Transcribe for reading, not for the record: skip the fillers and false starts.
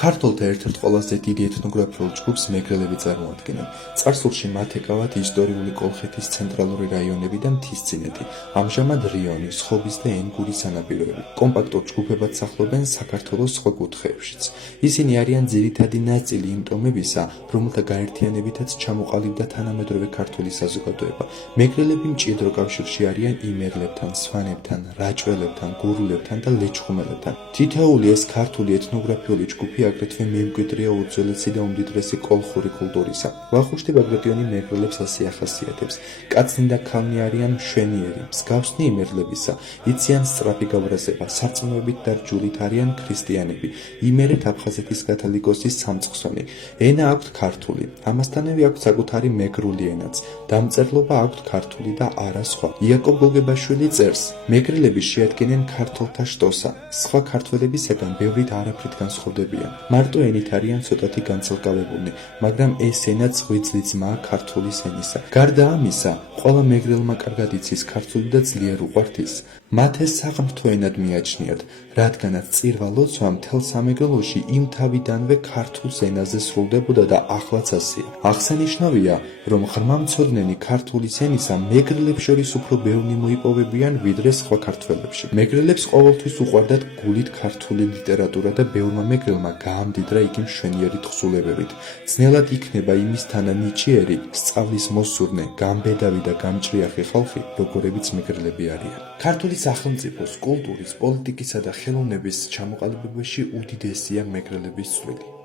ქართველთა ერთ-ერთ ყველაზე დიდი ეთნოგრაფიულ ჯგუფს მეგრელები წარმოადგენენ. წარსულში მათ ეკავათ ისტორიული კოლხეთის ცენტრალური რაიონები და მთისწინეთი, ამჟამად რიონი, სხობის და ენგურის სანაპიროები. კომპაქტურ ჯგუფებად სახლობენ საქართველოს სხვა კუთხეებშიც. ისინი არიან ძირითადი ნაწილი იმ ტომებისა, რომელთა გაერთიანებითაც ჩამოყალიბდა თანამედროვე ქართული საზოგადოება. მეგრელები მჭიდრო კავშირში არიან იმერლებთან, სვანებთან, რაჭველებთან, გურულებთან და ლეჩხუმელებთან. თითოეული ეს ქართული ეთნოგრაფიული ჯგუფი აგრეთვე მემკვიდრეა უძველესი და უმდიდრესი კოლხური კულტურისა. ვახუშტი ბაგრატიონი მეგრელებს ასე ახასიათებს: კაცნი და ქალნი არიან მშვენიერი, მსგავსნი იმერლებისა, იციან სწრაფი გავრაზება, სარწმუნოებით დარჯულით არიან ქრისტიანები, იმერეთ აფხაზეთის კათოლიკოსის სამწყსონი. ენა აქვთ ქართული, ამასთანავე აქვთ საკუთარი მეგრული ენაც, დამწერლობა აქვთ ქართული და არა სხვა. იაკობ გოგებაშვილი წერს: მეგრელები შეადგენენ ქართველთა შტოსა, სხვა ქართველებისაგან ბევრით არაფრით განსხვავდებიან. მარტო ენით არიან ცოტათი განცალკავებულნი, მაგრამ ეს ენაც ღვიძლი ძმაა ქართულის ენისა. გარდა ამისა, ყველა მეგრელმა კარგად იცის ქართული და ძლიერ უყვართ ის. მათ ეს საყმრთო ენად მიაჩნიათ, რადგანაც წირვა ლოცვა მთელ სამეგრელოში იმ თავიდანვე ქართულ ენაზე სრულდებოდა და ახლაც ასეა. აღსანიშნავია, რომ ღრმამცოდნენი ქართულის ენისა მეგრელებს შორის უფრო ბევრნი მოიპოვებიან ვიდრე სხვა ქართველებში. მეგრელებს ყოველთვის უყვარდათ გულით ქართული ლიტერატურა და ბევრმა მეგრელმა გაამდიდრა იგი მშვენიერი თხზულებებით. ძნელად იქნება იმის თანანიჭიერი სწავლის მოსურნე, გამბედავი და გამჭრიახი ხალხი, როგორებიც მეგრელები არიან. ქართული სახელმწიფოს, კულტურის, პოლიტიკისა და ხელოვნების ჩამოყალიბებაში უდიდესია მეგრელების წვლილი.